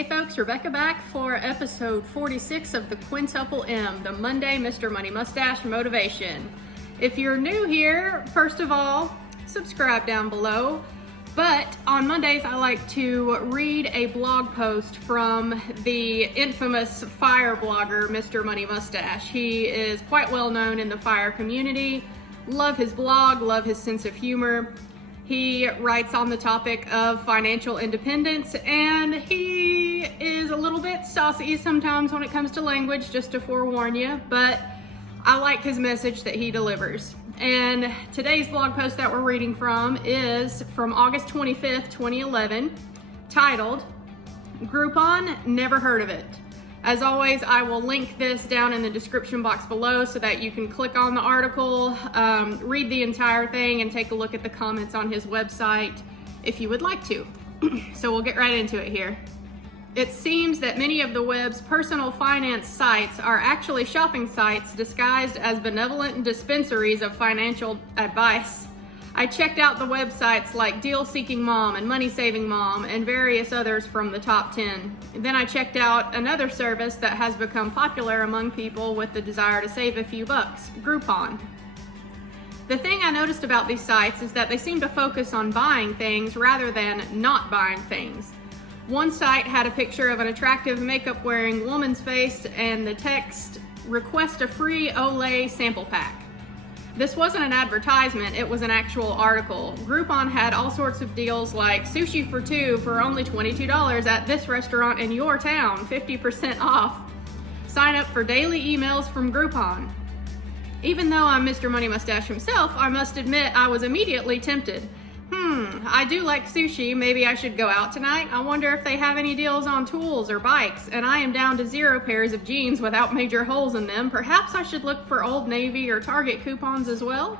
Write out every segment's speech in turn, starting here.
Hey folks, Rebecca back for episode 46 of the Quintuple M, the Monday Mr. Money Mustache Motivation. If you're new here, first of all, subscribe down below. But on Mondays, I like to read a blog post from the infamous F.I.R.E blogger, Mr. Money Mustache. He is quite well known in the F.I.R.E community. Love his blog, love his sense of humor. He writes on the topic of financial independence, and he is a little bit saucy sometimes when it comes to language, just to forewarn you, but I like his message that he delivers. And today's blog post that we're reading from is from August 25th, 2011, titled, Groupon, Never Heard of It. As always, I will link this down in the description box below so that you can click on the article, read the entire thing, and take a look at the comments on his website if you would like to. So we'll get right into it here. It seems that many of the web's personal finance sites are actually shopping sites disguised as benevolent dispensaries of financial advice. I checked out the websites like Deal Seeking Mom and Money Saving Mom and various others from the top 10. Then I checked out another service that has become popular among people with the desire to save a few bucks, Groupon. The thing I noticed about these sites is that they seem to focus on buying things rather than not buying things. One site had a picture of an attractive makeup-wearing woman's face and the text, request a free Olay sample pack. This wasn't an advertisement, it was an actual article. Groupon had all sorts of deals like sushi for two for only $22 at this restaurant in your town, 50% off. Sign up for daily emails from Groupon. Even though I'm Mr. Money Mustache himself, I must admit I was immediately tempted. I do like sushi, maybe I should go out tonight. I wonder if they have any deals on tools or bikes, and I am down to 0 pairs of jeans without major holes in them. Perhaps I should look for Old Navy or Target coupons as well?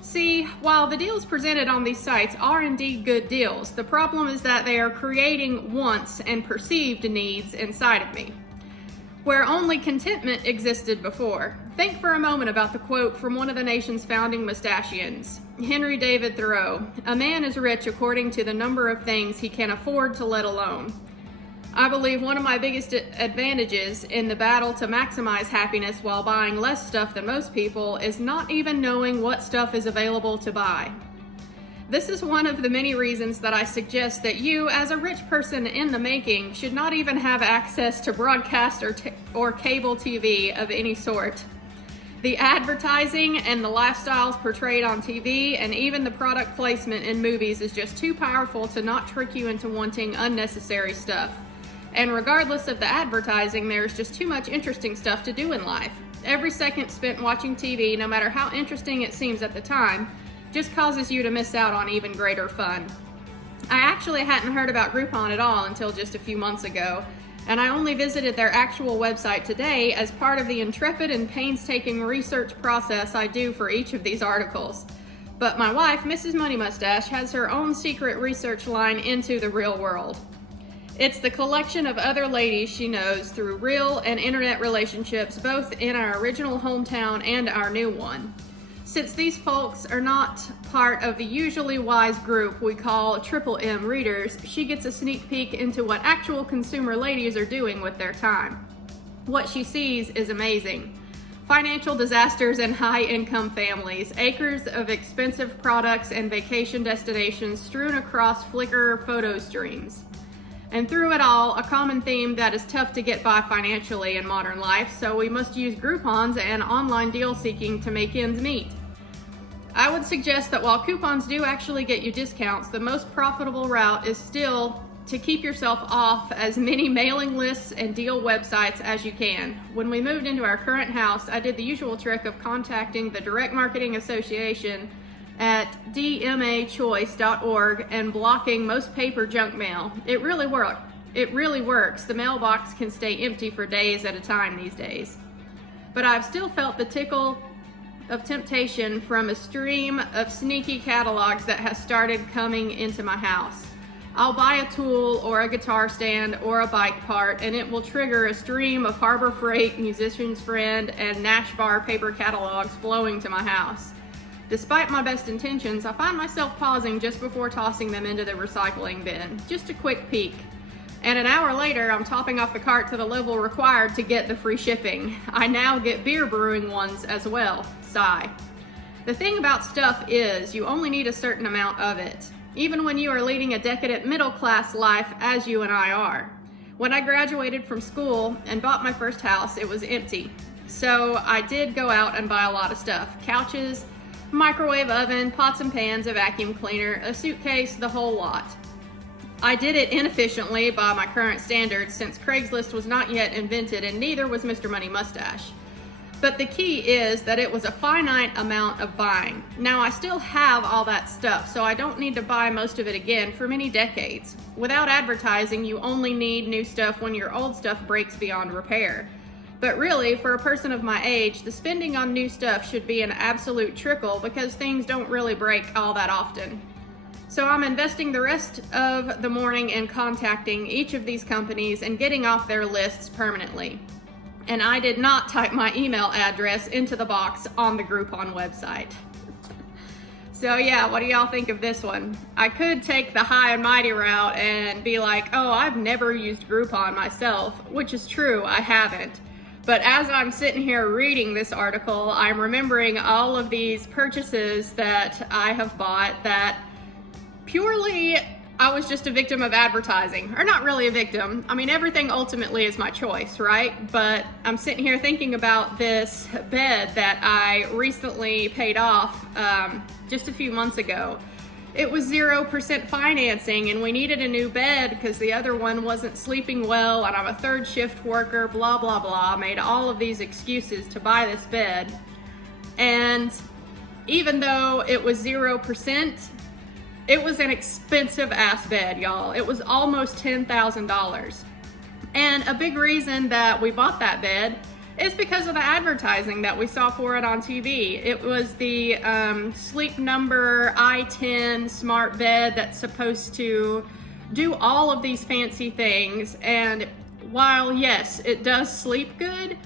See, while the deals presented on these sites are indeed good deals, the problem is that they are creating wants and perceived needs inside of me, where only contentment existed before. Think for a moment about the quote from one of the nation's founding mustachians, Henry David Thoreau, "A man is rich according to the number of things he can afford to let alone." I believe one of my biggest advantages in the battle to maximize happiness while buying less stuff than most people is not even knowing what stuff is available to buy. This is one of the many reasons that I suggest that you, as a rich person in the making, should not even have access to broadcast or cable TV of any sort. The advertising and the lifestyles portrayed on TV and even the product placement in movies is just too powerful to not trick you into wanting unnecessary stuff. And regardless of the advertising, there's just too much interesting stuff to do in life. Every second spent watching TV, no matter how interesting it seems at the time, just causes you to miss out on even greater fun. I actually hadn't heard about Groupon at all until just a few months ago, and I only visited their actual website today as part of the intrepid and painstaking research process I do for each of these articles. But my wife, Mrs. Money Mustache, has her own secret research line into the real world. It's the collection of other ladies she knows through real and internet relationships, both in our original hometown and our new one. Since these folks are not part of the usually wise group we call Triple M readers, she gets a sneak peek into what actual consumer ladies are doing with their time. What she sees is amazing. Financial disasters and high-income families, acres of expensive products and vacation destinations strewn across Flickr photo streams. And through it all, a common theme that is tough to get by financially in modern life, so we must use Groupons and online deal seeking to make ends meet. I would suggest that while coupons do actually get you discounts, the most profitable route is still to keep yourself off as many mailing lists and deal websites as you can. When we moved into our current house, I did the usual trick of contacting the Direct Marketing Association at dmachoice.org and blocking most paper junk mail. It really works. The mailbox can stay empty for days at a time these days. But I've still felt the tickle of temptation from a stream of sneaky catalogs that has started coming into my house. I'll buy a tool or a guitar stand or a bike part, and it will trigger a stream of Harbor Freight, Musician's Friend, and Nash Bar paper catalogs flowing to my house. Despite my best intentions, I find myself pausing just before tossing them into the recycling bin. Just a quick peek. And an hour later, I'm topping off the cart to the level required to get the free shipping. I now get beer brewing ones as well. Sigh. The thing about stuff is, you only need a certain amount of it, even when you are leading a decadent middle-class life as you and I are. When I graduated from school and bought my first house, it was empty. So I did go out and buy a lot of stuff. Couches, microwave oven, pots and pans, a vacuum cleaner, a suitcase, the whole lot. I did it inefficiently by my current standards since Craigslist was not yet invented and neither was Mr. Money Mustache. But the key is that it was a finite amount of buying. Now I still have all that stuff, so I don't need to buy most of it again for many decades. Without advertising, you only need new stuff when your old stuff breaks beyond repair. But really, for a person of my age, the spending on new stuff should be an absolute trickle because things don't really break all that often. So I'm investing the rest of the morning in contacting each of these companies and getting off their lists permanently. And I did not type my email address into the box on the Groupon website. So yeah, what do y'all think of this one? I could take the high and mighty route and be like, oh, I've never used Groupon myself, which is true, I haven't. But as I'm sitting here reading this article, I'm remembering all of these purchases that I have bought that purely I was just a victim of advertising, or not really a victim. I mean, everything ultimately is my choice, right? But I'm sitting here thinking about this bed that I recently paid off just a few months ago. It was 0% financing and we needed a new bed because the other one wasn't sleeping well and I'm a third shift worker, blah, blah, blah. I made all of these excuses to buy this bed. And even though it was 0%, it was an expensive ass bed, y'all. It was almost $10,000. And a big reason that we bought that bed is because of the advertising that we saw for it on TV. It was the Sleep Number i10 smart bed that's supposed to do all of these fancy things. And while yes, it does sleep good,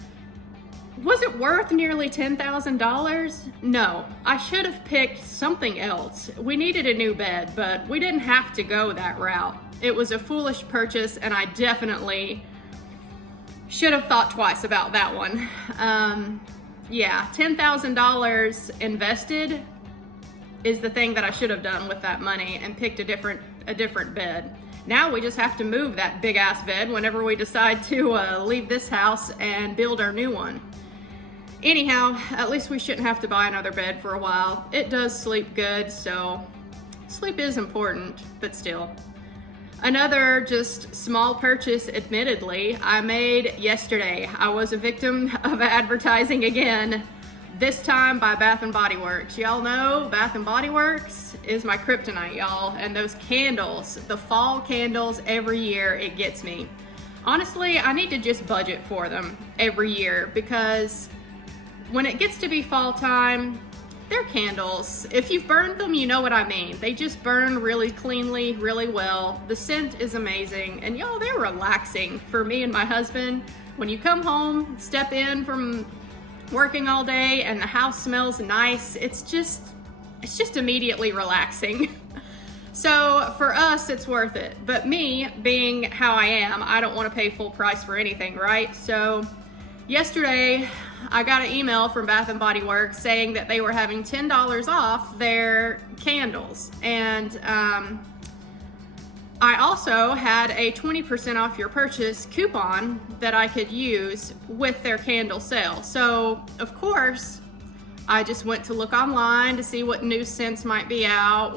was it worth nearly $10,000? No, I should have picked something else. We needed a new bed, but we didn't have to go that route. It was a foolish purchase and I definitely should have thought twice about that one. Yeah, $10,000 invested is the thing that I should have done with that money and picked a different bed. Now we just have to move that big ass bed whenever we decide to leave this house and build our new one. Anyhow, at least we shouldn't have to buy another bed for a while. It does sleep good, so sleep is important, but still. Another just small purchase, admittedly, I made yesterday. I was a victim of advertising again, this time by Bath & Body Works. Y'all know Bath & Body Works is my kryptonite, y'all. And those candles, the fall candles, every year it gets me. Honestly, I need to just budget for them every year because when it gets to be fall time, they're candles. If you've burned them, you know what I mean. They just burn really cleanly, really well. The scent is amazing. And y'all, they're relaxing for me and my husband. When you come home, step in from working all day and the house smells nice, it's just immediately relaxing. So for us, it's worth it. But me, being how I am, I don't want to pay full price for anything, right? So yesterday, I got an email from Bath & Body Works saying that they were having $10 off their candles. And I also had a 20% off your purchase coupon that I could use with their candle sale. So, of course, I just went to look online to see what new scents might be out,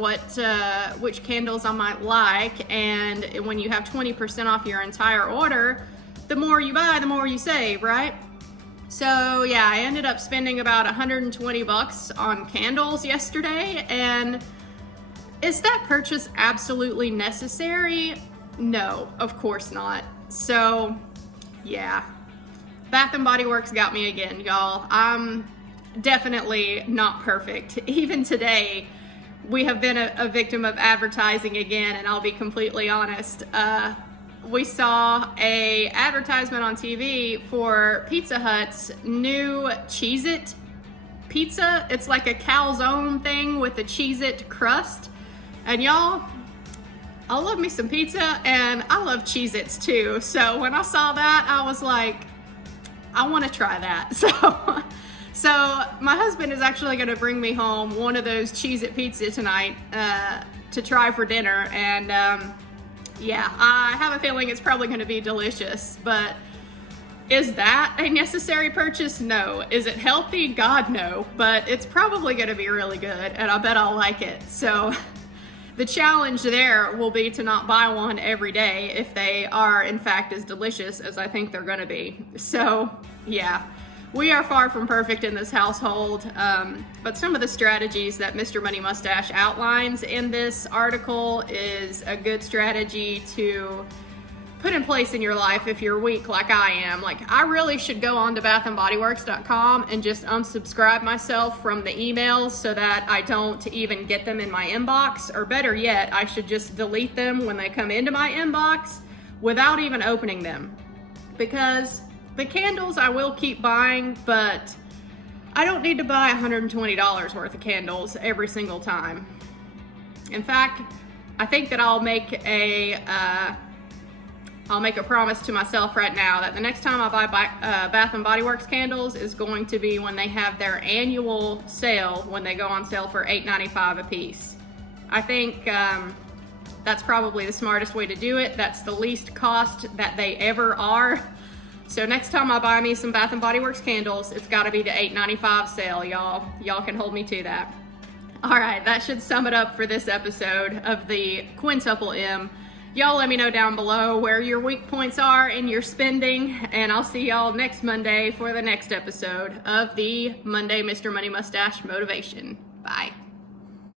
which candles I might like. And when you have 20% off your entire order, the more you buy, the more you save, right? So yeah, I ended up spending about 120 bucks on candles yesterday, and is that purchase absolutely necessary? No, of course not. So yeah, Bath & Body Works got me again, y'all. I'm definitely not perfect. Even today, we have been a victim of advertising again, and I'll be completely honest. We saw a advertisement on TV for Pizza Hut's new Cheez-It pizza. It's like a calzone thing with a Cheez-It crust. And y'all, I love me some pizza, and I love Cheez-Its too. So when I saw that, I was like, I want to try that. So my husband is actually going to bring me home one of those Cheez-It pizza tonight to try for dinner. And yeah, I have a feeling it's probably going to be delicious, but is that a necessary purchase? No. Is it healthy? God, no. But it's probably going to be really good, and I bet I'll like it. So the challenge there will be to not buy one every day if they are, in fact, as delicious as I think they're going to be. So yeah, we are far from perfect in this household, but some of the strategies that Mr. Money Mustache outlines in this article is a good strategy to put in place in your life if you're weak like I am. Like, I really should go on to bathandbodyworks.com and just unsubscribe myself from the emails so that I don't even get them in my inbox, or better yet, I should just delete them when they come into my inbox without even opening them. Because the candles I will keep buying, but I don't need to buy $120 worth of candles every single time. In fact, I think that I'll make a promise to myself right now that the next time I buy Bath & Body Works candles is going to be when they have their annual sale, when they go on sale for $8.95 a piece. I think that's probably the smartest way to do it. That's the least cost that they ever are. So next time I buy me some Bath & Body Works candles, it's got to be the $8.95 sale, y'all. Y'all can hold me to that. All right, that should sum it up for this episode of the Quintuple M. Y'all let me know down below where your weak points are in your spending, and I'll see y'all next Monday for the next episode of the Monday Mr. Money Mustache Motivation. Bye.